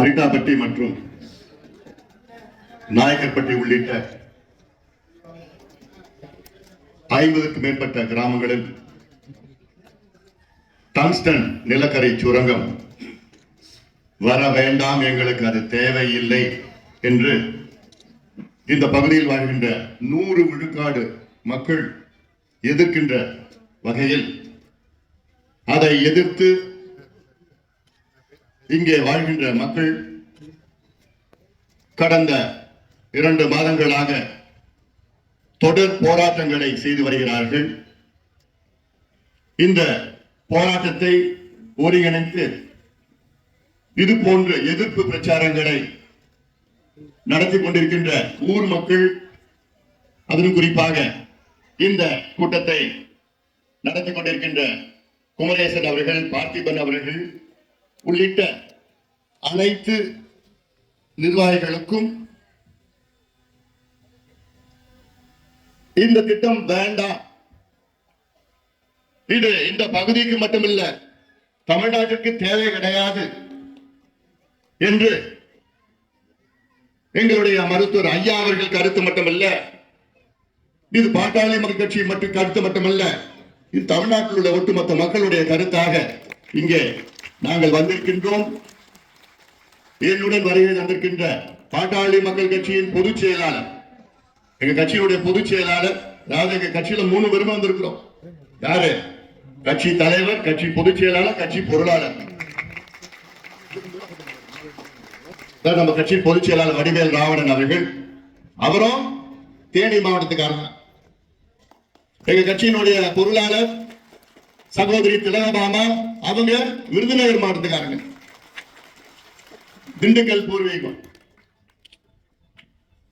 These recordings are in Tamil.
அரிட்டாபட்டி மற்றும் நாயக்கர்பட்டி உள்ளிட்ட 50க்கும் மேற்பட்ட கிராமங்களில் டங்ஸ்டன் நிலக்கரி சுரங்கம் வர வேண்டாம், எங்களுக்கு அது தேவையில்லை என்று இந்த பகுதியில் வாழ்கின்ற 100 விழுக்காடு மக்கள் எதிர்க்கின்ற வகையில் அதை எதிர்த்து இங்கே வாழ்கின்ற மக்கள் கடந்த 2 மாதங்களாக தொடர் போராட்டங்களை செய்து வருகிறார்கள். இந்த போராட்டத்தை ஒருங்கிணைத்து இது போன்ற எதிர்ப்பு பிரச்சாரங்களை நடத்தி கொண்டிருக்கின்ற ஊர் மக்கள், அதிலும் குறிப்பாக இந்த கூட்டத்தை நடத்தி கொண்டிருக்கின்ற குமரேசன் அவர்கள், பார்த்திபன் அவர்கள் உள்ளிட்ட அனைத்து நிர்வாகிகளுக்கும் இந்த திட்டம் வேண்டாம், இது இந்த பகுதிக்கு மட்டுமில்ல தமிழ்நாட்டிற்கு தேவை கிடையாது என்று எங்களுடைய மருத்துவர் ஐயா அவர்கள் கருத்து மட்டுமல்ல, இது பாட்டாளி மக்கள் கட்சி மற்றும் கருத்து மட்டுமல்ல, இது தமிழ்நாட்டில் உள்ள ஒட்டுமொத்த மக்களுடைய கருத்தாக இங்கே நாங்கள் வந்திருக்கின்றோம். என்னுடன் வருகை தந்திருக்கின்ற பாட்டாளி மக்கள் கட்சியின் பொதுச் செயலாளர், எங்க கட்சியுடைய பொதுச் செயலாளர், அதாவது எங்க கட்சியில 3 பேருமே வந்திருக்கிறோம். யாரு? கட்சி தலைவர், கட்சி பொதுச் செயலாளர், கட்சி பொருளாளர். நம்ம கட்சி பொதுச் செயலாளர் வடிவேல் ராவணன் அவர்கள், அவரும் தேனி மாவட்டத்துக்காரங்க. எங்க கட்சியினுடைய பொருளாளர் சகோதரி திலகபாமா, அவங்க விருதுநகர் மாவட்டத்துக்காரங்க, திண்டுக்கல் பூர்வீகம்.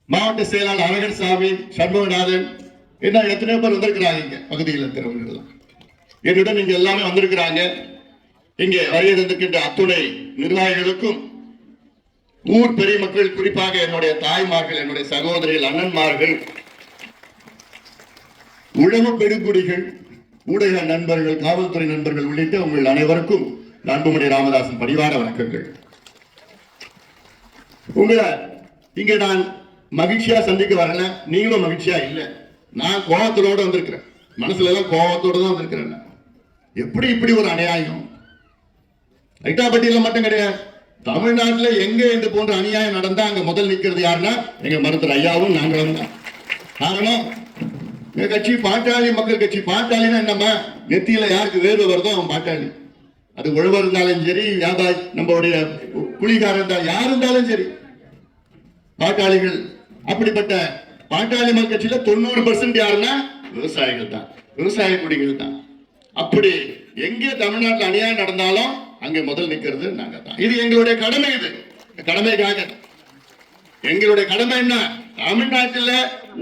மாவட்ட செயலாளர் அழகர் சாமி, சண்முகநாதன், என்ன எத்தனையோ பேர் வந்திருக்கிறாங்க. இங்க பகுதியில் இருக்கிறவர்கள் என்னுடன் இங்க எல்லாமே வந்திருக்கிறாங்க. இங்கே வருகை தந்திருக்கின்ற அத்துணை நிர்வாகிகளுக்கும், ஊர் பெரிய மக்கள், குறிப்பாக என்னுடைய தாய்மார்கள், என்னுடைய சகோதரிகள், அண்ணன்மார்கள், உழவு பெருங்குடிகள், ஊடக நண்பர்கள், காவல்துறை நண்பர்கள் உள்ளிட்ட உங்கள் அனைவருக்கும் அன்புமணி ராமதாசன் பணிவான வணக்கங்கள். உங்களை இங்க நான் மகிழ்ச்சியா சந்திக்க வரல, நீங்களும் மகிழ்ச்சியா இல்ல. நான் கோபத்தோட வந்திருக்கிறேன், மனசுல எல்லாம் கோபத்தோட தான் வந்திருக்கிறேன். எப்படி இப்படி ஒரு அநியாயம்? ஐட்டாப்பட்டியில மட்டும் கிடையாது, தமிழ்நாட்டில் எங்க இந்த போன்ற அநியாயம் நடந்தா அங்க முதல் நிக்கிறது யாருன்னா எங்க மருத்துவர் ஐயாவும் நாங்களும் தான். காரணம், எங்க கட்சி பாட்டாளி மக்கள் கட்சி. பாட்டாளினா என்னம்மா? நெத்தியில யாருக்கு வேர்வை வருதோ அவன் பாட்டாளி. அது உழவர் இருந்தாலும் சரி, வியாபாரி, நம்மளுடைய குழிகாரர் இருந்தாலும், யார் இருந்தாலும் சரி பாட்டாளிகள். அப்படிப்பட்ட பாட்டாளி மக்கள் கட்சியில 90% யாருன்னா விவசாயிகள் தான், விவசாய குடிகள் தான். அப்படி எங்கே தமிழ்நாட்டில் அநியாயம் நடந்தாலும் அங்கே முதல் நிற்கிறது நாங்க தான். இது எங்களுடைய கடமை. இது கடமைக்காக எங்களுடைய கடமை என்ன? தமிழ்நாட்டில்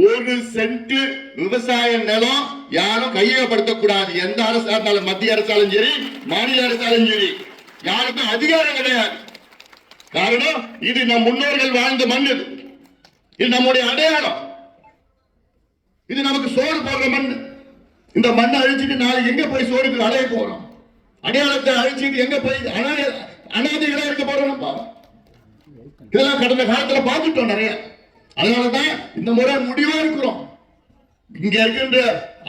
1 சென்ட் விவசாய நிலம் யாரும் கையகப்படுத்தக்கூடாது. எந்த அரசா இருந்தாலும், மத்திய அரசாலும் சரி, மாநில அரசாலும் சரி, யாருக்கும் அதிகாரம் கிடையாது. காரணம், இது நம் முன்னோர்கள் வாழ்ந்த மண். இது நம்முடைய அடையாளம். இது நமக்கு சோறு போடுற மண். இந்த மண்ணை அழிச்சிட்டு நாளைக்கு எங்க போய் சோறுக்கு அடைய போறோம்? அடையாளத்தை அழிச்சிட்டு எங்க போய் அனாதைகளா இருக்க போறோம்? இதெல்லாம் கடந்த காலத்துல பார்த்துட்டோம் நிறைய. அதனாலதான் இந்த முறை முடிவா இருக்கிறோம். இங்க இருக்கின்ற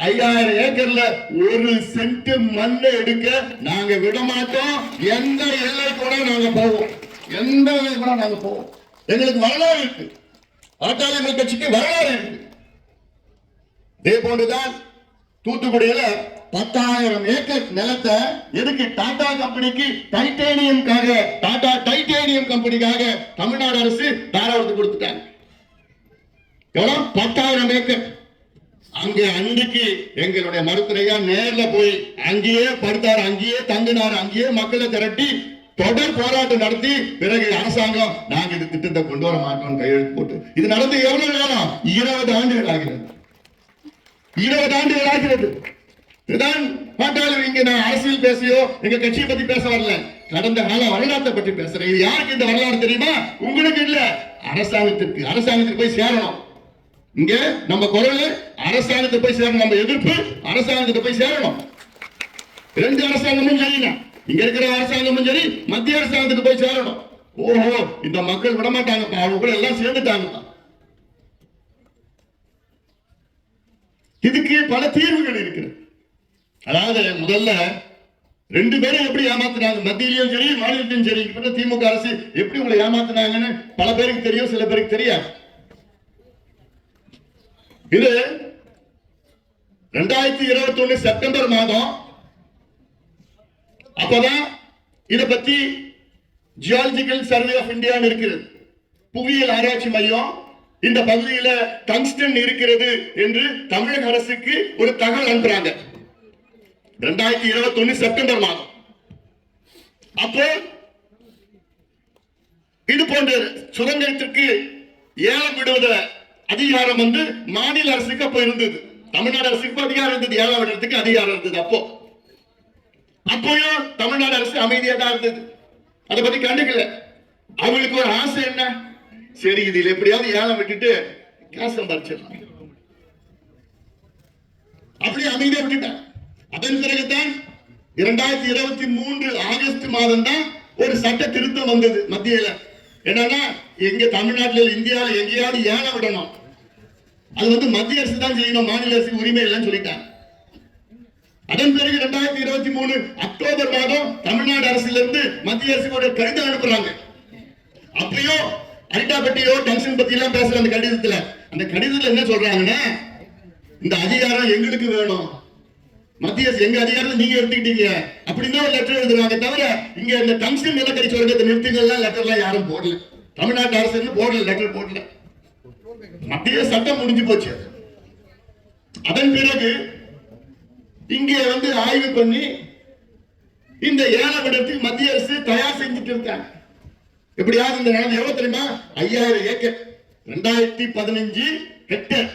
5000 ஏக்கர்ல 1 சென்ட் மண்ணை எடுக்க நாங்க விட மாட்டோம். எந்த எல்லை கூட நாங்க போவோம், எந்த எல்லை கூட நாங்க போவோம். எங்களுக்கு வரலாறு இருக்கு, பாட்டாளி மக்கள் கட்சிக்கு வரலாறு இருக்கு. இதே போன்றுதான் தூத்துக்குடியில 10,000 ஏக்கர் நிலத்தை எதுக்கு? டாடா கம்பெனிக்கு டைட்டேனியம்காக, டாடா டைட்டேனியம் கம்பெனிக்காக தமிழ்நாடு அரசு தாராளத்து கொடுத்துட்டாங்க. எவ்வளவு? 10,000 ஏக்கர். அங்கே அன்றைக்கு எங்களுடைய மருத்துவரையா நேர்ல போய் அங்கேயே படுத்தார், அங்கேயே தங்கினார், அங்கேயே மக்களை திரட்டி தொடர் போராட்டம் நடத்தி பிறகு அரசாங்கம் நாங்க இந்த திட்டத்தை கொண்டு வர மாட்டோம் கையெழுத்து போட்டு. இது நடந்து எவ்வளவு நேரம்? 20 ஆண்டுகள் ஆகிறது. 20 ஆண்டுகள் ஆகிறது. இதுதான் பாட்டாளி. இங்க நான் அரசியல் பேசியோ எங்க கட்சியை பத்தி பேச வரல, கடந்த கால வரலாற்றை பற்றி பேசுறேன். இது யாருக்கு இந்த வரலாறு தெரியுமா? உங்களுக்கு இல்ல, அரசாங்கத்திற்கு. அரசாங்கத்துக்கு போய் சேரணும். இங்க நம்ம குரல் அரசாங்கத்துக்கு போய் சேரணும், நம்ம எதிர்ப்பு அரசாங்கத்துக்கு போய் சேரணும். 2 அரசாங்கமும் சரிங்க, இங்க இருக்கிற அரசாங்கமும் சரி, மத்திய அரசாங்கத்துக்கு போய் சேரணும். ஓஹோ, இந்த மக்கள் விட மாட்டாங்கப்பா, அவங்க கூட எல்லாம் சேர்ந்துட்டாங்கப்பா. இதுக்கு பல தீர்வுகள் இருக்கிறது. அதாவது முதல்ல ரெண்டு பேரும் எப்படி ஏமாத்துறாங்க, மத்தியிலும் சரி மாநிலத்திலும் சரி, திமுக அரசு எப்படி உங்களை ஏமாத்துனாங்கன்னு பல பேருக்கு தெரியும், சில பேருக்கு தெரியாது. இது 2021 செப்டம்பர் மாதம். அப்பதான் இத பத்தி ஜியாலஜிக்கல் சர்வே ஆஃப் இந்தியா இருக்கிறது, புவியியல் ஆராய்ச்சி மையம் இந்த பகுதியில டங்ஸ்டன் இருக்கிறது என்று தமிழக அரசுக்கு ஒரு தகவல் அனுப்புறாங்க. 2021 செப்டம்பர் மாதம். அப்போ இது போன்ற சுரங்கத்திற்கு ஏலம் விடுவத அதிகாரம் மாநில அரசுக்கு அப்ப இருந்தது. தமிழ்நாடு அரசுக்கு அதிகாரம் இருந்தது, ஏலம் விடுறதுக்கு அதிகாரம் இருந்தது. அப்போயும் தமிழ்நாடு அரசு அமைதியா தான் இருந்தது, அதை பத்தி கண்டுக்கல. அவங்களுக்கு ஒரு ஆசை என்ன, சரி இதில் எப்படியாவது ஏலம் விட்டுட்டு காசு சம்பாதிச்சிடலாம், அப்படியே அமைதியா விட்டுட்டாங்க. அதன் பிறகுதான் 2023 ஆகஸ்ட் மாதம் தான் ஒரு சட்ட திருத்தம் வந்தது மத்தியில. என்னன்னா, எங்க தமிழ்நாட்டில் இந்தியாவில் எங்கேயாவது ஏலம் விடணும், அது மத்திய அரசு தான் செய்யணும், மாநில அரசுக்கு உரிமை இல்லைன்னு சொல்லிட்டாங்க. அதன் பிறகு 2023 அக்டோபர் மாதம் தமிழ்நாடு அரசிலிருந்து மத்திய அரசுக்கு ஒரு கடிதம் அனுப்புறாங்க. அப்பயும் அரிட்டாபட்டியோ டங்ஸ்டன் பத்தி எல்லாம் பேசுற அந்த கடிதத்துல என்ன சொல்றாங்கன்னா, இந்த அதிகாரம் எங்களுக்கு வேணும், மத்திய அரசு எங்க அதிகாரத்தை நீங்க எடுத்துக்கிட்டீங்க அப்படின்னு ஒரு லெட்டர் எழுதுறாங்க. தவிர இங்க இந்த டங்ஸ்டன் நிலக்கரி சுரங்கத்தை நிறுத்துங்கள்லாம் லெட்டர்லாம் யாரும் போடல, தமிழ்நாட்டு அரசு போடல, லெட்டர் போடல. மத்திய சட்டம் முடிஞ்சு போச்சு. அதன் பிறகு இங்கே ஆய்வு பண்ணி இந்த ஏலம் விடத்துக்கு மத்திய அரசு தயார் செஞ்சுட்டு இருக்காங்க. எப்படியாவது இந்த நிலம் எவ்வளவு தெரியுமா, 5000 ஏக்கர், 2015 ஹெக்டேர்,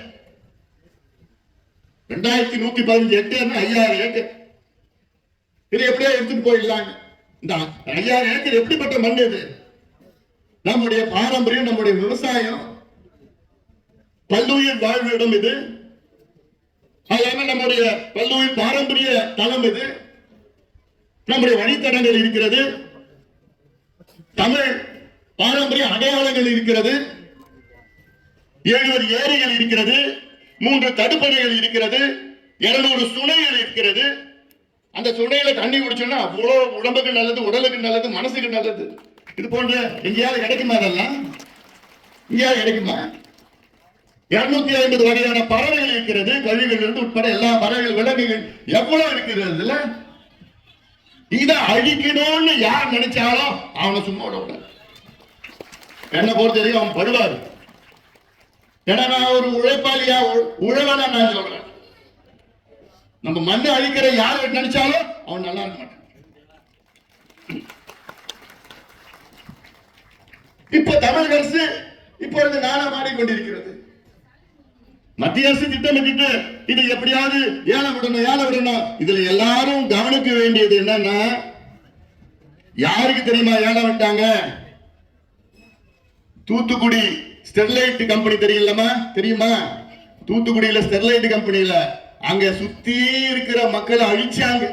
2115 ஹெக்டேர், 5000 ஏக்கர். இதை எப்படியா எடுத்துட்டு போயிடலாங்க. இந்த 5000 ஏக்கர் எப்படிப்பட்ட மண் இது, நம்முடைய பாரம்பரியம், நம்முடைய விவசாயம், பல்லுயிர் வாழ்விடம் இது, நம்முடைய பல்லுயிர் பாரம்பரிய தளம் இது, நம்முடைய வழித்தடங்கள் இருக்கிறது, தமிழ் பாரம்பரிய அடையாளங்கள் இருக்கிறது, 7 ஏரிகள் இருக்கிறது, 3 தடுப்பணைகள் இருக்கிறது, 200 சுனைகள் இருக்கிறது. அந்த சுனையில தண்ணி குடிச்சோம்னா அவ்வளவு உடம்புக்கு நல்லது, உடலுக்கு நல்லது, மனசுக்கு நல்லது. இது போன்ற எங்கேயாவது கிடைக்குமா? அதெல்லாம் எங்கேயாவது கிடைக்குமா? 250 வகையான பறவைகள் இருக்கிறது, கழிவுகள் உட்பட எல்லா பறவைகள், விலங்குகள் எவ்வளவு இருக்கிறது. இதை அழிக்கணும்னு யார் நினைச்சாலும் அவனை சும்மா விட, என்ன பொறுத்த வரைக்கும் அவன் படுவாரு. ஏன்னா நான் ஒரு உழைப்பாளியா, உழவனா நான் சொல்றேன், நம்ம மண்ணை அழிக்கிற யார் நினைச்சாலும் அவன் நல்லா இருக்க மாட்டான். இப்ப தமிழக அரசு இப்பொழுது நாணம் ஆடிக்கொண்டிருக்கிறது. மத்திய அரசு திட்டமிட்டு இது எப்படியாவது ஏலம் விடணும். இதுல எல்லாரும் கவனிக்க வேண்டியது என்னன்னா, யாருக்கு தெரியுமா ஏலம் விட்டாங்க? தூத்துக்குடி ஸ்டெர்லைட் கம்பெனி தெரியுமா? தூத்துக்குடியில ஸ்டெர்லைட் கம்பெனியில அங்க சுத்தி இருக்கிற மக்களை அழிச்சாங்க.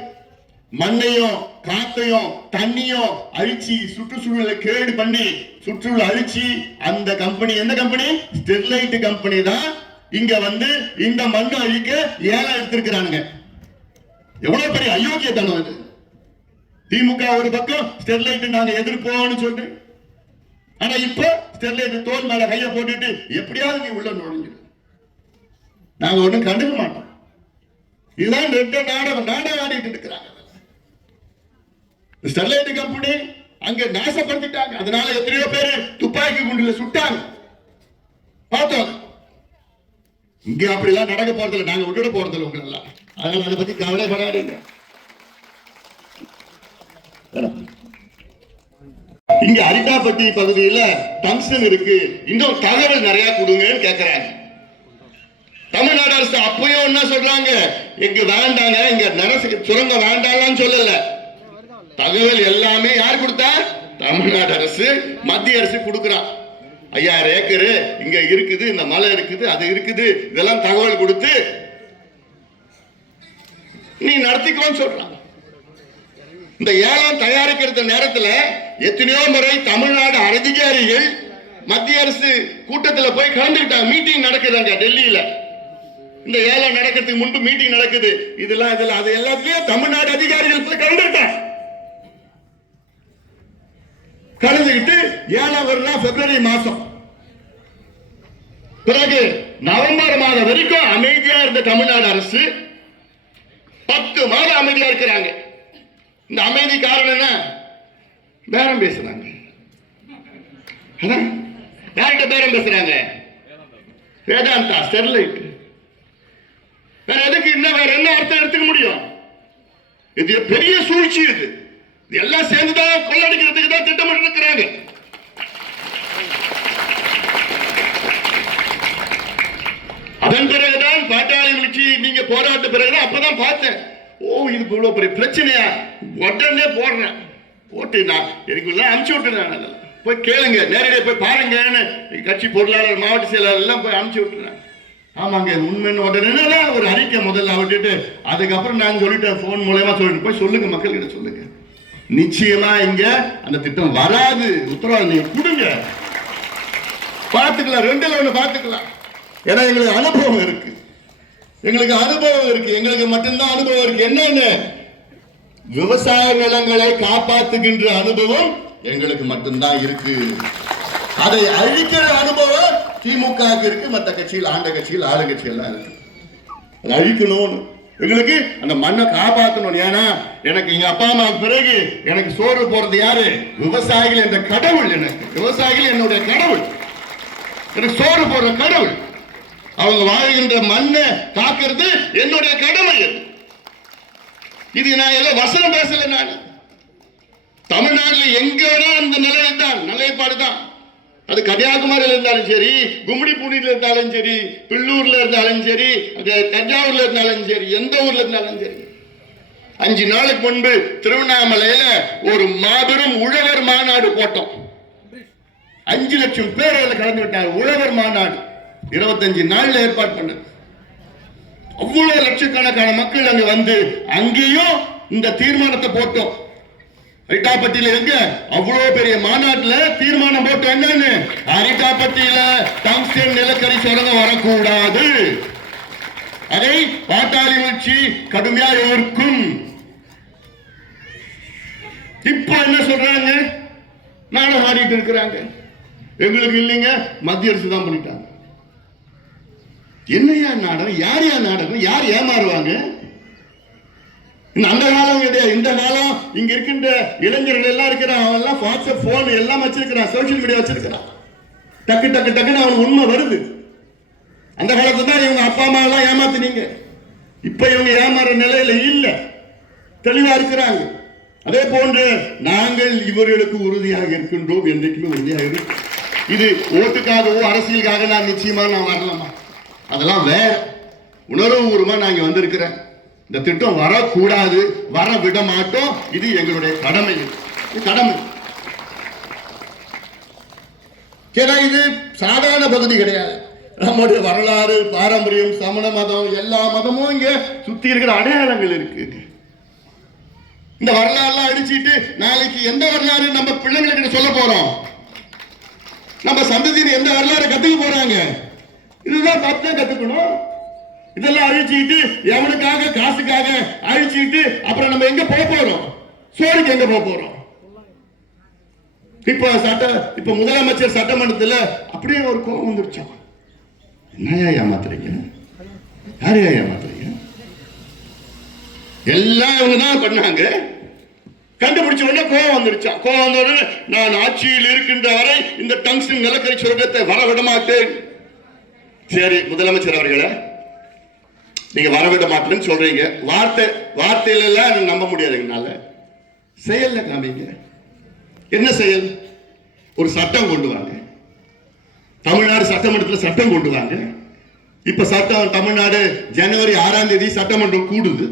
மண்ணையும் காத்தையும் தண்ணியும் அழிச்சு, சுற்றுச்சூழலை கேடு பண்ணி, சுற்றுச்சூழல் அழிச்சு, அந்த கம்பெனி என்ன கம்பெனி? ஸ்டெர்லைட் கம்பெனி தான் இங்க இந்த மண்ணை அழிக்க ஏலம் எடுத்திருக்கிறானுங்க. எவ்வளவு பெரிய அயோக்கியத்தனம் இது. திமுக ஒரு பக்கம் ஸ்டெர்லைட் நாங்க எதிர்ப்போம்னு சொல்லி, ஆனா இப்ப ஸ்டெர்லைட் தோல் மேல கைய போட்டுட்டு எப்படியாவது நீ உள்ள நுழைஞ்சு, நாங்க ஒண்ணும் கண்டுக்க மாட்டோம். இதுதான் நாடகம் ஆடிட்டு இருக்கிறாங்க. ஸ்டெர்லைட் கம்பெனி அங்க நாசப்படுத்திட்டாங்க. அதனால எத்தனையோ பேரு துப்பாக்கி குண்டுல சுட்டாங்க, பார்த்தோம். இங்க அப்படி எல்லாம் நடக்க போறதில்லை, நாங்க விட்டுட போறதில்லை உங்க எல்லாம். அதனால அதை பத்தி கவலைப்படாதீங்க. இங்க அரிட்டாப்பட்டி பகுதியில டங்ஸ்டன் இருக்கு, இன்னும் தகவல் நிறைய கொடுங்கன்னு கேட்கிறாங்க. தமிழ்நாடு அரசு அப்பயும் என்ன சொல்றாங்க, எங்க வேண்டாங்க, இங்க நரசு சுரங்க வேண்டாம்னு சொல்லல. தகவல் எல்லாமே யார் கொடுத்தா? தமிழ்நாடு அரசு, மத்திய அரசு கொடுக்கிறான். 5000 ஏக்கர் இங்க இருக்குது, இந்த மலை இருக்குது, அது இருக்குது, இதெல்லாம் தகவல் கொடுத்து நீ நடத்திக்கோன்னு சொல்றாங்க. இந்த ஏலம் தயாரிக்கிற நேரத்துல எத்தனையோ முறை தமிழ்நாடு அதிகாரிகள் மத்திய அரசு கூட்டத்தில் போய் கலந்துக்கிட்டாங்க. மீட்டிங் நடக்குதுங்க டெல்லியில. இந்த ஏலம் நடக்கிறதுக்கு முன்பு மீட்டிங் நடக்குது. இதெல்லாம் அது எல்லாத்தையும் தமிழ்நாடு அதிகாரிகள் போய் கலந்துக்கிட்டாங்க. கலந்துக்கிட்டு ஏலம் வரலாம் பிப்ரவரி மாசம். பிறகு நவம்பர் மாதம் வரைக்கும் அமைதியா இருந்த தமிழ்நாடு அரசு 10 மாதம் அமைதியா இருக்கிறாங்க. இந்த அமைதி காரணம் என்ன? பேரம் பேசுறாங்க. யார்கிட்ட பேரம் பேசுறாங்க? வேதாந்தா, ஸ்டெர்லைட். வேற எதுக்கு? வேற என்ன அர்த்தம் எடுத்துக்க முடியும்? இது பெரிய சூழ்ச்சி. இது எல்லாம் சேர்ந்துதான் கொள்ளடிக்கிறதுக்கு தான் திட்டமிட்டு இருக்கிறாங்க. அதன் பிறகுதான் பாட்டாளி எழுச்சி நீங்க போராட்ட பிறகுதான் அப்பதான் பார்த்தேன். ஓ, இது இவ்வளவு பெரிய பிரச்சனையா? உடனே போடுறேன். போட்டு நான் எனக்குள்ள அனுப்பிச்சு விட்டுறேன். போய் கேளுங்க, நேரடியாக போய் பாருங்கன்னு கட்சி பொருளாளர், மாவட்ட செயலாளர் எல்லாம் போய் அனுப்பிச்சு விட்டுறேன். ஆமாங்க, உண்மைன்னு உடனே ஒரு அறிக்கை முதல்ல விட்டுட்டு அதுக்கப்புறம் நான் சொல்லிட்டேன், போன் மூலமா சொல்லிட்டு போய் சொல்லுங்க, மக்கள்கிட்ட சொல்லுங்க. நிச்சயமா இங்க அந்த திட்டம் வராது, உத்தரவாதம் நீங்க கொடுங்க, பார்த்துக்கலாம். 2ல 1 பார்த்துக்கலாம். ஏன்னா எங்களுக்கு அனுபவம் இருக்கு, எங்களுக்கு மட்டும்தான் அனுபவம் இருக்கு. என்னன்னு? விவசாய நிலங்களை காப்பாற்றுகின்ற அனுபவம் எங்களுக்கு மட்டும்தான் இருக்கு. அதை அழிக்கிற அனுபவம் திமுக இருக்கு, மற்ற கட்சியில், ஆண்ட கட்சியில், ஆளு கட்சியெல்லாம் இருக்கு. அதை அழிக்கணும், எங்களுக்கு அந்த மண்ணை காப்பாற்றணும். ஏன்னா எனக்கு எங்க அப்பா அம்மா பிறகு எனக்கு சோறு போறது யாரு? விவசாயிகள் என்ற கடவுள். எனக்கு விவசாயிகள் என்னுடைய கடவுள், எனக்கு சோறு போடுற கடவுள். அவங்க வாழ்கின்ற மண்ணை காக்கிறது என்னுடைய கடமை. இது நான் ஏதோ வசனம் பேசல. நான் தமிழ்நாட்டில் எங்க அந்த நிலைப்பாடு தான். அது கன்னியாகுமரியில் இருந்தாலும் சரி, கும்மிடிப்பூண்டியில் இருந்தாலும் சரி, பில்லூர்ல இருந்தாலும் சரி, தஞ்சாவூர்ல இருந்தாலும் சரி, எந்த ஊர்ல இருந்தாலும் சரி. 5 நாளுக்கு முன்பு திருவண்ணாமலையில ஒரு மாபெரும் உழவர் மாநாடு போட்டோம். 5 லட்சம் பேர் அதில் கலந்து விட்டார். உழவர் மாநாடு 25 நாள்ல ஏற்பாடு பண்ணது. அவ்வளவு லட்சக்கணக்கான மக்கள் அங்க வந்து அங்கேயும் இந்த தீர்மானத்தை போட்டோம். அரிட்டாப்பட்டியில எங்க அவ்வளவு பெரிய மாநாட்டுல தீர்மானம் போட்டோம். என்னன்னு? அரிட்டாப்பட்டியில டங்ஸ்டன் நிலக்கரி சுரங்கம் வரக்கூடாது, அதை பாட்டாளி எழுச்சி கடுமையா எதிர்க்கும். இப்ப என்ன சொல்றாங்க? நானும் ஆடிட்டு இருக்கிறாங்க. எங்களுக்கு இல்லைங்க, மத்திய அரசு தான் பண்ணிட்டாங்க. என்னையா நாடகம்? யார் நாடகம்? யார் ஏமாறுவாங்க? அந்த காலம் கிடையாது, இந்த காலம். இங்க இருக்கின்ற இளைஞர்கள் எல்லாம் இருக்கிறான், அவன் எல்லாம் வாட்ஸ்அப் போன் எல்லாம் வச்சிருக்கிறான், சோசியல் மீடியா வச்சிருக்கிறான். டக்கு டக்கு டக்குன்னு அவன் உண்மை வருது. அந்த காலத்துல தான் இவங்க அப்பா அம்மா எல்லாம் ஏமாத்தினீங்க. இப்ப இவங்க ஏமாற நிலையில இல்ல, தெளிவா இருக்கிறாங்க. அதே போன்று நாங்கள் இவர்களுக்கு உறுதியாக இருக்கின்றோம், என்றைக்குமே உறுதியாக இருக்கு. இது ஓட்டுக்காகவோ அரசியலுக்காக நான் நிச்சயமா வரலாமா? அதெல்லாம் வேற உணர்வுபூர்வமா நாங்க வந்திருக்கிறேன். இந்த திட்டம் வரக்கூடாது, வர விட மாட்டோம். இது எங்களுடைய கடமை. இது சாதாரண பகுதி கிடையாது. நம்முடைய வரலாறு, பாரம்பரியம், சமண மதம், எல்லா மதமும் இங்க சுத்தி இருக்கிற அடையாளங்கள் இருக்கு. இந்த வரலாறு அடிச்சுட்டு நாளைக்கு எந்த வரலாறு நம்ம பிள்ளைங்களுக்கு சொல்ல போறோம்? நம்ம சந்ததியின் எந்த வரலாறு கத்துக்க போறாங்க? இதுதான் பார்த்து கத்துக்கணும். இதெல்லாம் அழிச்சுட்டு எவனுக்காக காசுக்காக அழிச்சுட்டு அப்புறம் நம்ம எங்க போக போறோம்? சோறுக்கு எங்க போக போறோம்? இப்ப முதலமைச்சர் சட்டமன்றத்தில் அப்படியே ஒரு கோபம் வந்துருச்சான். என்னையா ஏமாத்துறீங்க? யாரையா ஏமாத்துறீங்க? எல்லாம் இவங்க தான் பண்ணாங்க. கண்டுபிடிச்ச உடனே கோபம் வந்துருச்சா. கோபம் வந்த உடனே நான் ஆட்சியில் இருக்கின்ற வரை இந்த டங்ஸ்டன் நிலக்கரி சுரங்கத்தை வரவிட மாட்டேன். சரி முதலமைச்சர் அவர்களை, நீங்க வரவிட மாட்டேன்னு சொல்றீங்க. வார்த்தையில எல்லாம் நம்ப முடியாதுங்கனால செயல்ல காமிங்க. என்ன செயல்? ஒரு சட்டம் கொண்டு வாங்க. தமிழ்நாடு சட்டமன்றத்தில் சட்டம் கொண்டு வாங்க. இப்ப சட்டம் தமிழ்நாடு ஜனவரி 6ஆம் தேதி சட்டமன்றம் கூடுது.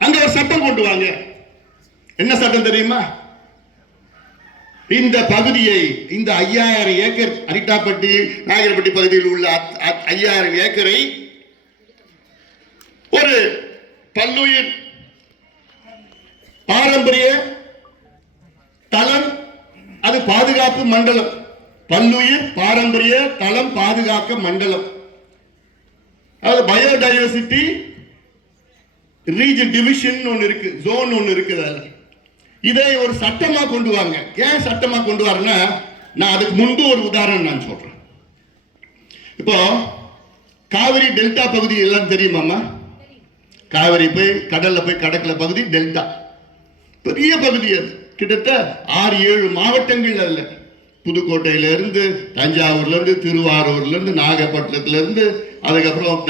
அங்க ஒரு சட்டம் கொண்டு வாங்க. என்ன சட்டம் தெரியுமா? இந்த பகுதியை, இந்த 5000 ஏக்கர் அரிட்டாப்பட்டி நாகர்பட்டி பகுதியில் உள்ள 5000 ஏக்கரை ஒரு பல்லுயிர் பாரம்பரிய தளம், அது பாதுகாப்பு மண்டலம். பல்லுயிர் பாரம்பரிய தளம் பாதுகாக்க மண்டலம், அது பயோடைவர்சிட்டி ரீஜன் டிவிஷன் ஒன்னு இருக்கு, ஜோன் ஒன்னு இருக்குது. இதை ஒரு சட்டமா கொண்டு வாங்க. ஏன் சட்டமா கொண்டு வரேன்னா, நான் அதுக்கு முன்பு ஒரு உதாரணம் நான் சொல்றேன். இப்போ காவிரி டெல்டா பகுதி எல்லாம் தெரியுமாமா? காவிரி போய் கடல்ல போய் கடற்கரை பகுதி டெல்டா பெரிய பகுதி. அது கிட்டத்தட்ட 6-7 மாவட்டங்கள். அல்ல புதுக்கோட்டையில இருந்து, தஞ்சாவூர்ல இருந்து, திருவாரூர்ல இருந்து, நாகப்பட்டினத்துல இருந்து, அதுக்கப்புறம்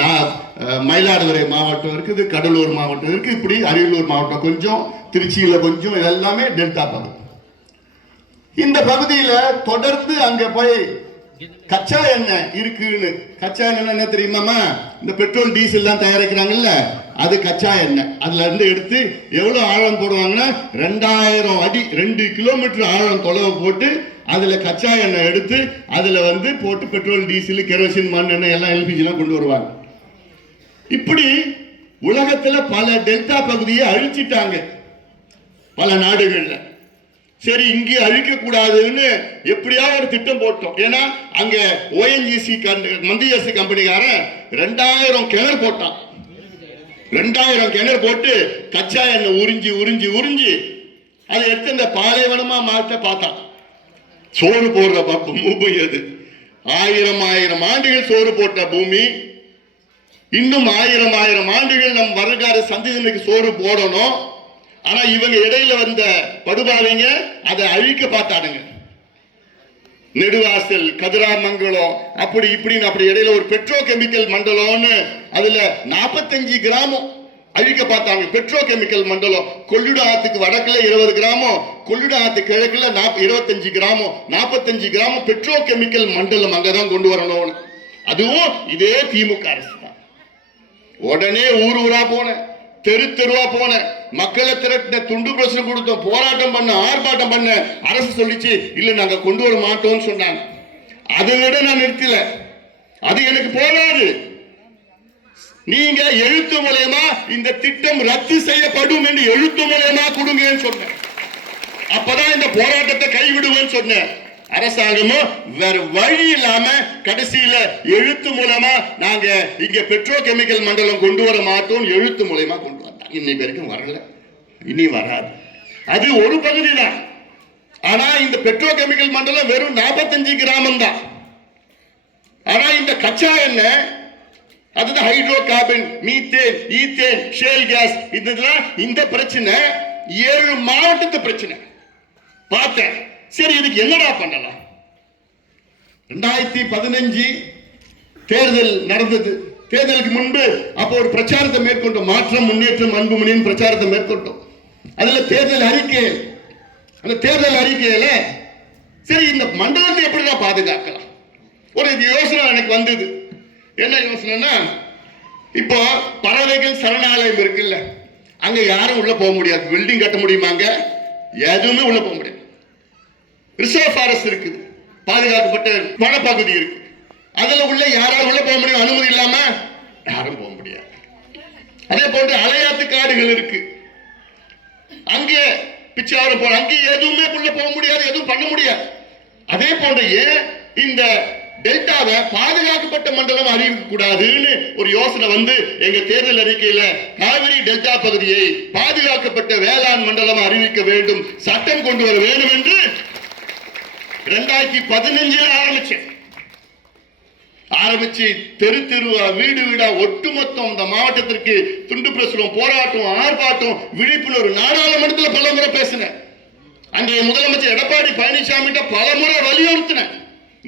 மயிலாடுதுறை மாவட்டம் இருக்குது, கடலூர் மாவட்டம் இருக்கு, இப்படி அரியலூர் மாவட்டம் கொஞ்சம், திருச்சியில கொஞ்சம், இதெல்லாமே டெல்டா பகுதி. இந்த பகுதியில தொடர்ந்து அங்க போய் கச்சா எண்ணெய் இருக்குன்னு, கச்சா எண்ணெய் என்ன தெரியுமாமா? இந்த பெட்ரோல் டீசல் எல்லாம் தயாரிக்கிறாங்கல்ல, அது கச்சா எண்ணெய். அதுல இருந்து எடுத்து எவ்வளவு ஆழம் போடுவாங்கன்னா 2000 அடி, 2 கிலோமீட்டர் ஆழம் தொலைவு போட்டு அதுல கச்சா எண்ணெய் எடுத்து அதுல போட்டு பெட்ரோல் டீசல் கெரோசின் மண்ணெண்ணெய் எல்லாம் எல்பிஜி எல்லாம் கொண்டு வருவாங்க. இப்படி உலகத்துல பல டெல்டா பகுதியை அழிச்சிட்டாங்க பல நாடுகள்ல. சரி, இங்கே அழிக்க கூடாதுன்னு எப்படியாவது ஒரு திட்டம் போட்டோம். ஏன்னா அங்க ஓஎன்ஜிசி மத்திய அரசு கம்பெனிக்காரன் 2000 கிணறு போட்டான். 2000 கிணறு போட்டு கச்சா எண்ணெய் உறிஞ்சி உறிஞ்சி உறிஞ்சி அதை எடுத்து இந்த பாலைவனமா மாற்ற பார்த்தான். சோறு போடுற பூமி அது. 1000 ஆண்டுகள் சோறு போட்ட பூமி. இன்னும் 1000 ஆண்டுகள் நம் வருங்கால சந்ததியினருக்கு சோறு போடணும். ஆனா இவங்க இடையில வந்த படுபாவைங்க அதை அழிக்க பார்த்தாடுங்க. நெடுவாசல், கதிராமங்கலம், அப்படி இப்படின்னு அப்படி இடையில ஒரு பெட்ரோ கெமிக்கல் மண்டலம்னு அதுல 45 கிராமம் அழிக்க பார்த்தாங்க. பெட்ரோ கெமிக்கல் மண்டலம். கொள்ளிட ஆத்துக்கு வடக்குல 20 கிராமம், கொள்ளிட ஆத்து கிழக்குல 25 கிராமம், 45 கிராமம் பெட்ரோ கெமிக்கல் மண்டலம் அங்கதான் கொண்டு வரணும். அதுவும் இதே திமுக அரசு தான். உடனே ஊர் ஊரா போன, தெரு தெருவா போன, மக்களை திரட்ட, துண்டு பிரச்சனை கொடுத்தோம், போராட்டம் பண்ண, ஆர்ப்பாட்டம் பண்ண. அரசு சொல்லிச்சு இல்ல நாங்க கொண்டு வர மாட்டோம்னு சொன்னாங்க. அதை விட நான் நிறுத்தல, அது எனக்கு போதாது. நீங்க எழுத்து மூலமா இந்த திட்டம் ரத்து செய்யப்படும் என்று எழுத்து மூலமா கொடுங்கன்னு சொன்னேன். அப்பதான் இந்த போராட்டத்தை கைவிடுவேன்னு சொன்னேன். அரசாங்கமும் வேற வழி இல்லாம கடைசியில எழுத்து மூலமா நாங்க இங்க பெட்ரோ கெமிக்கல் மண்டலம் கொண்டு வர மாட்டோம் எழுத்து மூலமா கொண்டு வந்தாங்க. இன்னைக்கு வரைக்கும் வரல, இனி வராது. அது ஒரு பகுதி தான். ஆனா இந்த பெட்ரோ கெமிக்கல் மண்டலம் வெறும் 45 கிராமம் தான். ஆனா இந்த கச்சா எண்ணெய், அதுதான் hydrocarbon, methane, ethane, shale gas, இதெல்லாம் இந்த பிரச்சனை 7 மாவட்டத்து பிரச்சனை பார்த்தேன். சரி, இதுக்கு என்னடா பண்ணலாம்? 2015 தேர்தல் நடந்தது. தேர்தலுக்கு முன்பு அப்ப ஒரு பிரச்சாரத்தை மேற்கொண்டோம். மாற்றம், முன்னேற்றம், அன்புமணியின் பிரச்சாரத்தை மேற்கொண்டோம். அதுல தேர்தல் அறிக்கை, அந்த தேர்தல் அறிக்கையில சரி இந்த மண்டலத்தை எப்படிதான் பாதுகாக்கலாம் ஒரு யோசனை எனக்கு வந்தது. என்ன யோசனைன்னா, இப்போ பறவைகள் சரணாலயம் இருக்குல்ல, அங்க யாரும் உள்ள போக முடியாது. பில்டிங் கட்ட முடியுமாங்க? எதுவுமே உள்ள போக முடியாது. ரிசர்வ் ஃபாரஸ்ட் இருக்குது, பாதுகாக்கப்பட்ட வனப்பகுதி இருக்கு. அதுல உள்ள யாராவது உள்ள போக முடியும்? அனுமதி இல்லாம யாரும் போக முடியாது. அதே போன்று அலையாத்து காடுகள் இருக்கு, அங்கே பிச்சாவரம் போற, அங்கே எதுவுமே உள்ள போக முடியாது, எதுவும் பண்ண முடியாது. அதே போன்று இந்த டெல்டாவை பாதுகாக்கப்பட்ட மண்டலம் அறிவிக்க கூடாதுன்னு ஒரு யோசனை வந்து எங்க தேர்தல் அறிக்கையில காவிரி டெல்டா பகுதியை பாதுகாக்கப்பட்ட வேளாண் மண்டலம் அறிவிக்க வேண்டும், சட்டம் கொண்டு வர வேண்டும் என்று 2015 ஆரம்பிச்சு தெரு தெருவா, வீடு வீடா, ஒட்டுமொத்தம் இந்த மாவட்டத்திற்கு துண்டு பிரசுரம், போராட்டம், ஆர்ப்பாட்டம், விழிப்புணர்வு நாடாளுமன்றத்தில் பல முறை பேசினேன். அன்றைய முதலமைச்சர் எடப்பாடி பழனிசாமி பல முறை வலியுறுத்தின,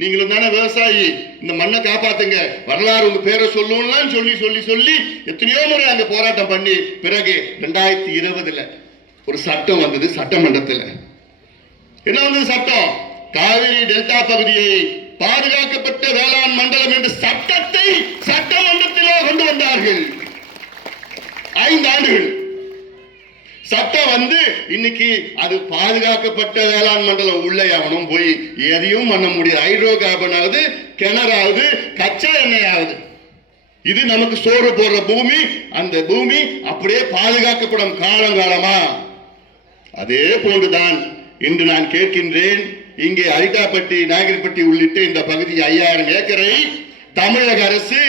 நீங்களும் தானே விவசாயி, இந்த மண்ணை காப்பாத்துங்க, வரலாறு உங்க பேரை சொல்லுவோம்லாம் சொல்லி சொல்லி சொல்லி எத்தனையோ முறை அங்க போராட்டம் பண்ணி பிறகு 2020 ஒரு சட்டம் வந்தது. சட்டமன்றத்தில் என்ன வந்தது சட்டம்? காவிரி டெல்டா பகுதியை பாதுகாக்கப்பட்ட வேளாண் மண்டலம் என்ற சட்டத்தை சட்டமன்றத்திலே கொண்டு வந்தார்கள். 5 ஆண்டுகள் சட்டம் வந்து இன்னைக்கு அது பாதுகாக்கப்பட்ட வேளாண் மண்டலம் உள்ள எவனும் போய் எதையும் பண்ண முடியாது. ஹைட்ரோ கார்பன் ஆகுது, கிணறாவது, கச்சா எண்ணெய் ஆகுது. இது நமக்கு சோறு போடுற பூமி. அந்த பூமி அப்படியே பாதுகாக்கப்படும் காலங்காலமா. அதே போன்றுதான் இன்று நான் கேட்கின்றேன், இங்கே அரிட்டாப்பட்டி, நாயக்கன்பட்டி உள்ளிட்ட இந்த பகுதி 5000 ஏக்கரை தமிழக அரசு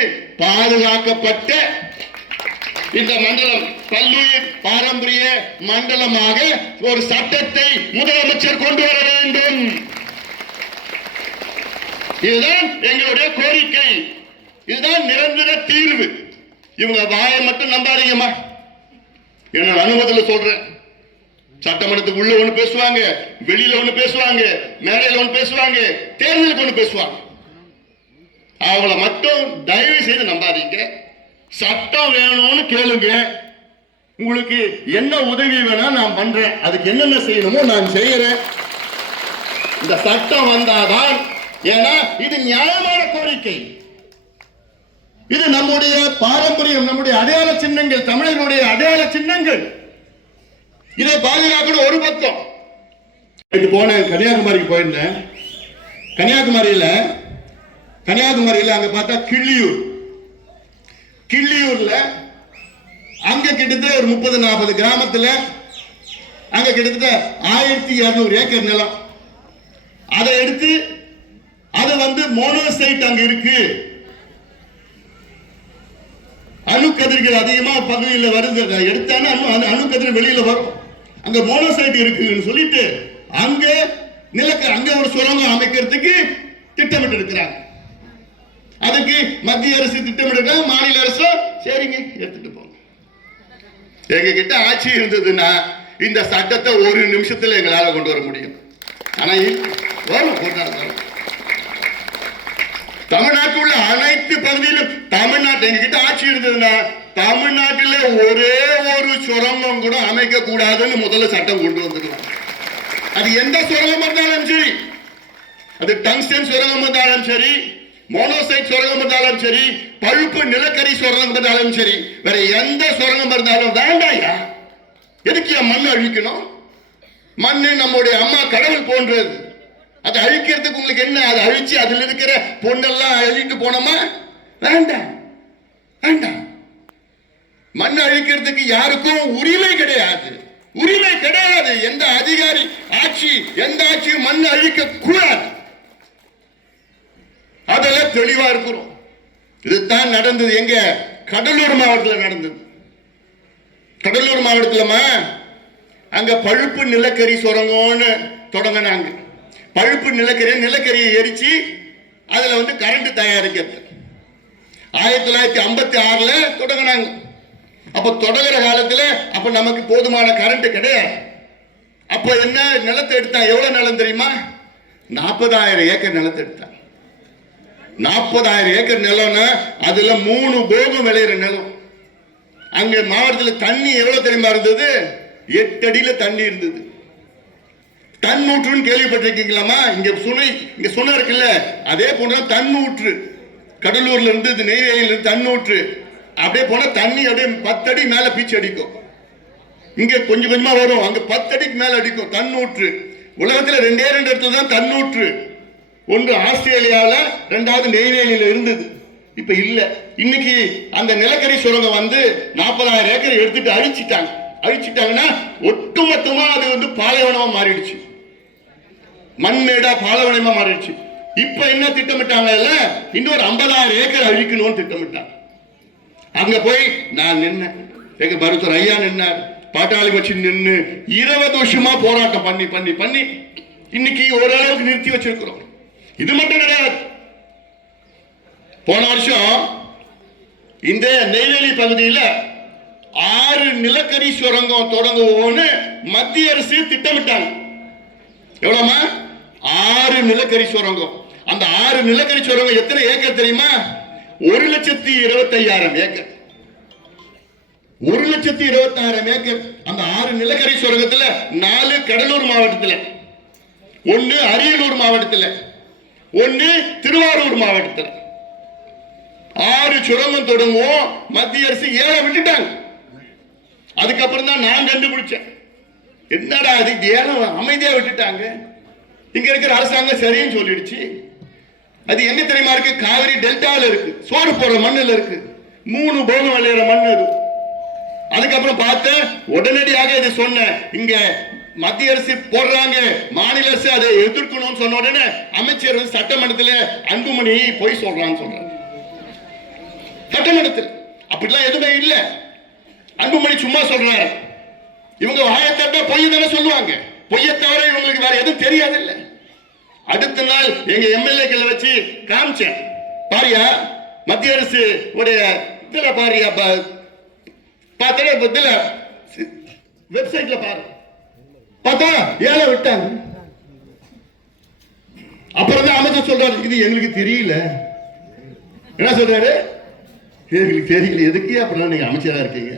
பாதுகாக்கப்பட்ட இந்த மண்டலம் பல்லுயிர் பாரம்பரிய மண்டலமாக ஒரு சட்டத்தை முதலமைச்சர் கொண்டு வர வேண்டும். இதுதான் எங்களுடைய கோரிக்கை, இதுதான் நிரந்தர தீர்வு. இவங்க வாயை மட்டும் நம்பாதீங்கம்மா, என்ன அனுமதியில சொல்றேன். சட்டமன்றத்துக்கு உள்ள ஒண்ணு பேசுவாங்க, வெளியில ஒண்ணு பேசுவாங்க, மேடையில ஒண்ணு பேசுவாங்க, தேர்தலுக்கு ஒண்ணு பேசுவாங்க. அவளை மட்டும் தயவு செய்து நம்பாதீங்க. சட்டம் வேணும்னு கேளுங்க, உங்களுக்கு என்ன உதவி வேணா நான் பண்றேன், அதுக்கு என்னென்ன செய்யணுமோ நான் செய்யறேன். இந்த சட்டம் வந்தாதான், ஏன்னா இது நியாயமான கோரிக்கை, இது நம்முடைய பாரம்பரியம், நம்முடைய அடையாள சின்னங்கள், தமிழர்களுடைய அடையாள சின்னங்கள். இதை பாதுகாக்கணும். ஒரு பக்கம் போன கன்னியாகுமரிக்கு போயிருந்தேன். கன்னியாகுமரியில அங்க பார்த்தா கிள்ளியூர்ல அங்க கிட்டத்தட்ட ஒரு 30-40 கிராமத்துல அங்க கிட்டத்தட்ட 1200 ஏக்கர் நிலம். அதை எடுத்து அது மோனோசைட் அங்க இருக்கு, அணுக்கதிர்கள் அதிகமா பகுதியில் வருது, எடுத்தானா அணுக்கதிர் வெளியில வரும், அங்க மோனோசைட் இருக்குன்னு சொல்லிட்டு அங்க ஒரு சுரங்கம் அமைக்கிறதுக்கு திட்டமிட்டு இருக்கிறாங்க. அதுக்கு மத்திய அரசு திட்டமிட்டு, மாநில அரசு சரிங்க எடுத்துட்டு போங்க. எங்க கிட்ட ஆட்சி இருந்ததுன்னா இந்த சட்டத்தை ஒரு நிமிஷத்துல எங்களால கொண்டு வர முடியும். ஆனா தமிழ்நாட்டில் உள்ள அனைத்து பகுதியிலும் தமிழ்நாட்டு எங்க கிட்ட ஆட்சி இருந்ததுன்னா தமிழ்நாட்டில் ஒரே ஒரு சுரங்கம் கூட அமைக்க கூடாதுன்னு முதல்ல சட்டம் கொண்டு வந்துருவாங்க. அது எந்த சுரங்கம் இருந்தாலும் சரி, அது டங்ஸ்டன் சுரங்கம் இருந்தாலும் சரி, மோனோசைட் சுரங்கம் இருந்தாலும் சரி, பழுப்பு நிலக்கரி சுரங்கம் இருந்தாலும் சரி, வேற எந்த சுரங்கம் இருந்தாலும் வேண்டாயா. எதுக்கு மண் அழிக்கணும்? மண்ணு நம்முடைய அம்மா கடவுள் போன்றது, அதை அழிக்கிறதுக்கு உங்களுக்கு என்ன? அதை அழிச்சு அதுல இருக்கிற பொண்ணெல்லாம் அழிட்டு போனோமா? வேண்டாம் வேண்டாம். மண் அழிக்கிறதுக்கு யாருக்கும் உரிமை கிடையாது, உரிமை கிடையாது. எந்த அதிகாரி ஆட்சி, எந்த ஆட்சியும் மண் அழிக்க கூடாது. அதெல்லாம் தெளிவா இருக்கிறோம். இதுதான் நடந்தது. எங்க? கடலூர் மாவட்டத்தில் நடந்தது. கடலூர் மாவட்டத்திலமா அங்க பழுப்பு நிலக்கரி சுரங்கம்னு தொடங்கினாங்க. பழுப்பு நிலக்கரியை எரிச்சு அதுல கரண்ட் தயாரிக்கிறது 1956 தொடங்கினாங்க. அப்ப தொடங்குற காலத்துல அப்ப நமக்கு போதுமான கரண்ட் கிடையாது. அப்ப என்ன நிலத்தை எடுத்தான்? எவ்வளவு நிலம் தெரியுமா? 40,000 ஏக்கர் நிலத்தை எடுத்தான். 40,000 ஏக்கர் நிலம்னா அதுல 3 போகம் விளையிற நிலம். அங்க மாவட்டத்தில் தண்ணி எவ்வளவு தெரியுமா இருந்தது? 8 அடியில தண்ணி இருந்தது. தன்னூற்றுன்னு கேள்விப்பட்டிருக்கீங்களாமா? இங்க சுனை இருக்குல்ல, அதே போன்ற தன்னூற்று கடலூர்ல இருந்து நெய்வேலியில இருந்து தன்னூற்று அப்படியே போனா தண்ணி அப்படியே 10 அடி மேல பீச்சு அடிக்கும். இங்க கொஞ்சம் கொஞ்சமா வரும், அங்க 10 அடிக்கு மேல அடிக்கும் தன்னூற்று. உலகத்துல 2 இடத்துல தான் தன்னூற்று. ஒன்று ஆஸ்திரேலியாவில், 2வது நெய்வேலியில இருந்தது. இப்ப இல்ல. இன்னைக்கு அந்த நிலக்கரி சுரங்கம் 40,000 ஏக்கர் எடுத்துட்டு அழிச்சிட்டாங்கன்னா ஒட்டுமொத்தமா அது பாலைவனமா மாறிடுச்சு, மண்மேடா பாலைவனமா மாறிடுச்சு. இப்ப என்ன திட்டமிட்டாங்க? இன்னொரு 50,000 ஏக்கர் அழிக்கணும்னு திட்டமிட்டாங்க. அங்க போய் நான் நின்னேன், எங்க மருத்துவர் ஐயா நின்னார், பாட்டாளி கட்சி நின்று 20 வருஷமா போராட்டம் பண்ணி பண்ணி பண்ணி இன்னைக்கு ஓரளவுக்கு நிறுத்தி வச்சிருக்கிறோம். இது மட்டும் கிடையாது. போன வருஷம் இந்த நெய்வேலி பகுதியில் 6 நிலக்கரி சுரங்கம் தொடங்குவோம்னு மத்திய அரசு திட்டமிட்டாங்க. எவ்வளவுமா? 6 நிலக்கரி சுரங்கம். அந்த 6 நிலக்கரி சுரங்கம் எத்தனை ஏக்கர் தெரியுமா? 1,25,000 ஏக்கர். 1,26,000 ஏக்கர். அந்த 6 நிலக்கரி சுரங்கத்தில் 4 கடலூர் மாவட்டத்தில், 1 அரியலூர் மாவட்டத்தில், 1 திருவாரூர் மாவட்டத்தில் 6 சுரங்கம் தொடங்குவோம். மத்திய அரசு 7 விட்டுட்டாங்க. அதுக்கப்புறம் தான் நான் கண்டுபிடிச்சேன், என்னடா அது 7 அமைதியா விட்டுட்டாங்க. இங்க இருக்கிற அரசாங்கம் சரின்னு சொல்லிடுச்சு. அது என்ன தெரியுமா இருக்கு? காவிரி டெல்டாவில் இருக்கு, சோறு போடுற மண்ணில் இருக்கு, 3 போகம் விளையிற மண் அது. அதுக்கப்புறம் பார்த்து உடனடியாக இது சொன்ன, இங்க மத்திய அரசு போடுறாங்க, மாநில அரசு அதை எதிர்க்கணும்னு சொன்ன உடனே அமைச்சர் சட்டமன்றத்தில் அன்புமணி போய் சொல்றான்னு சொல்றாங்க. சட்டமன்றத்தில் அப்படிலாம் எதுவுமே இல்லை. அன்புமணி சும்மா சொல்றாரு. இவங்க வாயத்தட்ட பொய் தானே சொல்லுவாங்க. பொய்யை தவிர இவங்களுக்கு வேற எதுவும் தெரியாது இல்ல. அடுத்த நாள் எங்க எம்எல்ஏக்களை வச்சு காமிச்சேன். பாரியா மத்திய அரசு உடைய இதுல பாரியா பார்த்தா வெப்சைட்ல பாரு பார்த்தா ஏழை விட்டாங்க. அப்புறம் தான் அமைச்சர் சொல்றாரு, இது எங்களுக்கு தெரியல. என்ன சொல்றாரு? எங்களுக்கு தெரியல. எதுக்கு அப்புறம் நீங்க அமைச்சரா இருக்கீங்க?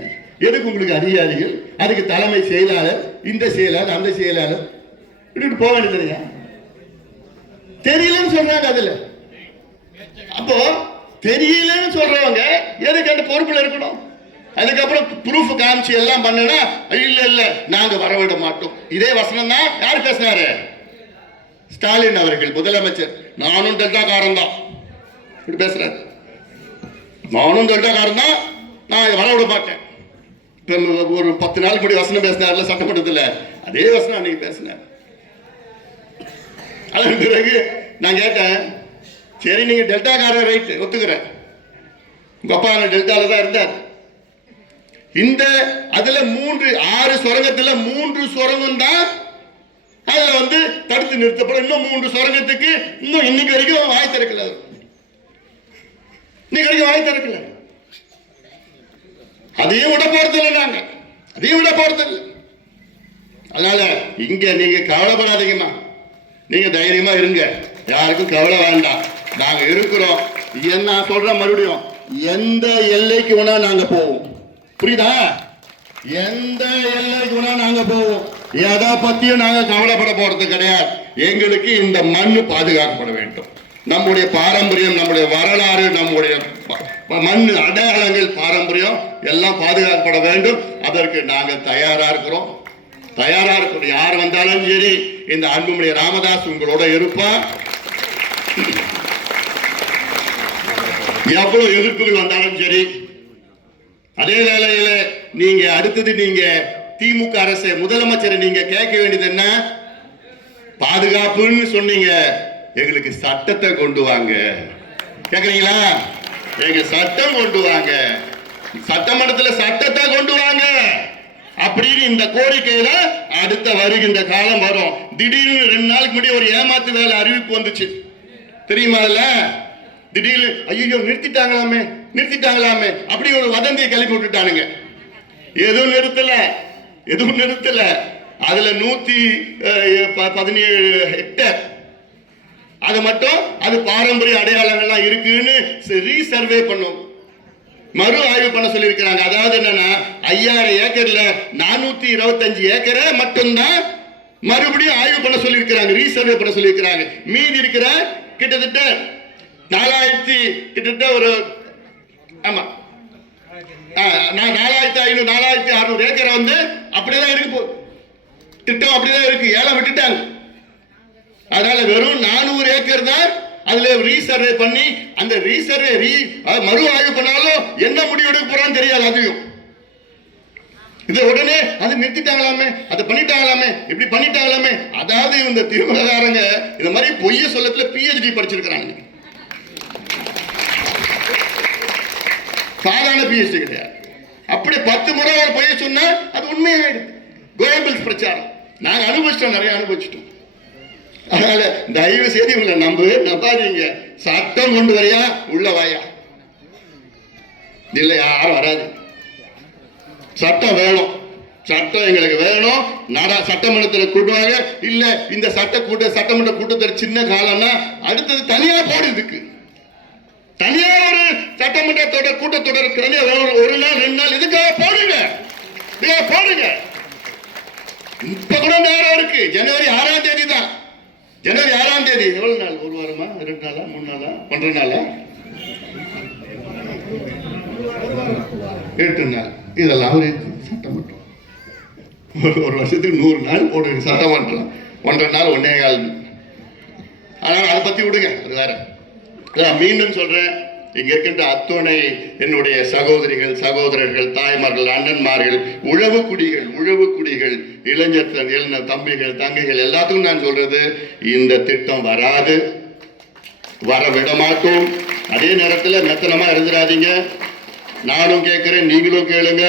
எதுக்கு உங்களுக்கு அதிகாரிகள்? அதுக்கு தலைமை செயலாளர், இந்த செயலாளர், அந்த செயலாளர் விட்டுட்டு போக வேண்டியது. தெரியலன்னு சொல்றாங்க. அதுல அப்போ தெரியலன்னு சொல்றவங்க எதுக்கு அந்த பொறுப்புல இருக்கணும்? அதுக்கப்புறம் ப்ரூஃப் காமிச்சு எல்லாம் பண்ணனா இல்ல இல்ல நாங்க வரவிட மாட்டோம். இதே வசனம் தான் யார் பேசினாரு? ஸ்டாலின் அவர்கள், முதலமைச்சர். நானும் டெல்டாக்காரன் தான் இப்படி பேசுறாரு. நானும் டெல்டாக்காரன் தான், நான் வரவிட மாட்டேன். ஒரு 10 நாள் முடி வசனம் பேசினார்ல சட்டமன்றத்தில், அதே வசனம் அன்னைக்கு பேசினார். அதன் பிறகு நான் கேட்டேன், சரி நீங்க டெல்டாக்காரர் ரைட் ஒத்துக்கிறேன், உங்க அப்பா டெல்டால தான் இருந்தார். இந்த அதுல 6 சுரங்கத்துல 3 சுரங்கம் தான் அதுல தடுத்து நிறுத்தப்படும். இன்னும் 3 சுரங்கத்துக்கு இன்னும் இன்னைக்கு வரைக்கும் வாய் திறக்கல. இன்னைக்கு வரைக்கும் வாய் திறக்கல. அதையும் விட போறது இல்லை. நாங்க அதையும் விட போறது இல்லை. அதனால இங்க நீங்க கவலைப்படாதீங்கம்மா, நீங்க தைரியமா இருங்க, யாருக்கும் கவலை வேண்டாம். நாங்க இருக்கிறோம். என்ன சொல்ற மறுபடியும், எந்த எல்லைக்கு வேணா நாங்க போவோம். புரியுதா? எந்த எல்லைக்கு வேணா நாங்க போவோம். எதை பத்தியும் நாங்க கவலைப்பட போறது கிடையாது. எங்களுக்கு இந்த மண் பாதுகாக்கப்பட வேண்டும். நம்முடைய பாரம்பரியம், நம்முடைய வரலாறு, நம்முடைய மண் அடையாளங்கள், பாரம்பரியம் எல்லாம் பாதுகாக்கப்பட வேண்டும். அதற்கு நாங்க தயாரா இருக்கிறோம். தயாரா இருக்கிறோம். யார் வந்தாலும் சரி, இந்த அன்புமணி ராமதாஸ் உங்களோட இருப்பான். எவ்வளவு எதிர்ப்புகள் வந்தாலும் சரி. அதே வேளையில நீங்க அடுத்தது நீங்க திமுக அரசு முதலமைச்சரை நீங்க கேட்க வேண்டியது என்ன? பாதுகாப்புன்னு சொன்னீங்க, எங்களுக்கு சட்டத்தை கொண்டு வாங்க. கேக்குறீங்களா? எங்க சட்டம் கொண்டு வாங்க, சட்டமன்றத்தில் சட்டத்தை கொண்டு வாங்க அப்படின்னு இந்த கோரிக்கையில அடுத்த வருகின்ற காலம் வரும். திடீர்னு 2 நாளுக்கு முன்னாடி ஒரு ஏமாத்து வேலை அறிவிப்பு வந்துச்சு, தெரியுமா? இல்ல திடீர்னு ஐயோ நிறுத்திட்டாங்களாமே அப்படி ஒரு வதந்தியை கிளப்பி விட்டுட்டானுங்க. எதுவும் நிறுத்தல. அதுல 117 ஹெக்டேர் அது மட்டும், அது பாரம்பரிய அடையாளங்கள்லாம் இருக்குன்னு ரீசர்வே பண்ணும், மறு ஆய்வு பண்ண சொல்லி இருக்கிறாங்க. அதாவது என்னன்னா 5000 ஏக்கர்ல 425 ஏக்கரை மட்டும்தான் மறுபடியும் ஆய்வு பண்ண சொல்லி இருக்கிறாங்க, ரீசர்வே பண்ண சொல்லி இருக்கிறாங்க. மீதி இருக்கிற கிட்டத்தட்ட 4000 ஒரு ஆமா 4500 4600 ஏக்கரை அப்படியேதான் இருக்கு. திட்டம் அப்படிதான் இருக்கு, ஏலம் விட்டுட்டாங்க. அதனால வெறும் 400 ஏக்கர் தான் அதுல ரீசர்வே பண்ணி, அந்த ரீசர்வே மறு ஆய்வு பண்ணாலும் என்ன முடிவு எடுக்க போறான்னு தெரியாது. அதையும் இதை உடனே அது நிறுத்திட்டாங்களாமே, அதை பண்ணிட்டாங்களாமே, இப்படி பண்ணிட்டாங்களாமே. அதாவது இந்த திமுககாரங்க இந்த மாதிரி பொய்ய சொல்லத்துல PhD படிச்சிருக்கிறாங்க. சாதாரண PhD கிடையாது. அப்படி 10 முறை ஒரு பொய்ய சொன்னா அது உண்மையாயிடுது. கோயபிள்ஸ் பிரச்சாரம் நாங்க அனுபவிச்சிட்டோம், நிறைய அனுபவிச்சிட்டோம். அதனால தயவு செய்து இவங்களை நம்பாதீங்க. சட்டம் கொண்டு வரையா உள்ள வாயா, இல்ல யாரும் வராது. சட்டம் வேணும், சட்டம் எங்களுக்கு வேணும். சட்டமன்றத்தில் கூட்டுவாங்க. இல்ல இந்த சட்டமன்ற கூட்டத்தில் சின்ன காலம்னா அடுத்தது தனியா போடுறதுக்கு தனியா ஒரு சட்டமன்ற கூட்டத்தொடர் தனியா 1 நாள் 2 நாள் இதுக்காக போடுங்க. இப்ப கூட நேரம் இருக்கு. ஜனவரி 6ஆம் தேதி தான். ஜனவரி 6ஆம் தேதி எவ்வளவு நாள்? 1 வாரமா, 2 நாளா, 3 நாளா, 1.5 நாளா, 8 நாள். இதெல்லாம் ஒரு சட்டமன்றம். ஒரு வருஷத்துக்கு 100 நாள் போடுங்க சட்டமன்றம். 1.5 நாள் 1.25 நாள். ஆனால் அதை பத்தி விடுங்க, அது வேற. மீண்டும் சொல்றேன், இங்க இருக்கின்ற அத்துணை என்னுடைய சகோதரிகள், சகோதரர்கள், தாய்மார்கள், அண்ணன்மார்கள், உழவு குடிகள், இளைஞர் தம்பிகள், தங்கைகள் எல்லாத்துக்கும் நான் சொல்றது, இந்த திட்டம் வராது, வர விட மாட்டோம். அதே நேரத்தில் மெத்தனமா இருந்துடாதீங்க. நானும் கேட்கிறேன், நீங்களும் கேளுங்க.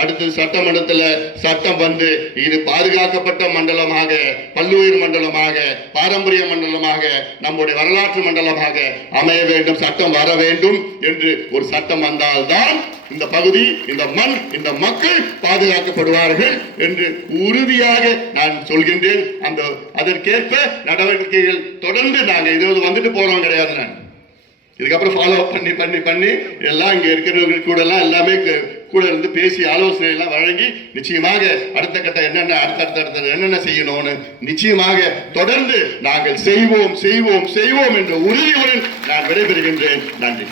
அடுத்து சட்டமன்றத்தில் சட்டம் வந்து இது பாதுகாக்கப்பட்ட மண்டலமாக, பல்லுயிர் மண்டலமாக, பாரம்பரிய மண்டலமாக, நம்முடைய வரலாற்று மண்டலமாக அமைய வேண்டும், சட்டம் வர வேண்டும் என்று ஒரு சட்டம் வந்தால்தான் இந்த பகுதி, இந்த மண், இந்த மக்கள் பாதுகாக்கப்படுவார்கள் என்று உறுதியாக நான் சொல்கின்றேன். அதற்கேற்ப நடவடிக்கைகள் தொடர்ந்து நாங்கள் இது வந்துட்டு போறோம் கிடையாது. நான் இதுக்கப்புறம் ஃபாலோ பண்ணி எல்லாம் இங்க இருக்கிறவர்கள் கூட எல்லாம் எல்லாமே கூட இருந்து பேசி ஆலோசனை எல்லாம் வழங்கி நிச்சயமாக அடுத்த கட்டம் என்னென்ன அடுத்த என்னென்ன செய்யணும்னு நிச்சயமாக தொடர்ந்து நாங்கள் செய்வோம் என்ற உறுதியுடன் நான் விடைபெறுகின்றேன். நன்றி.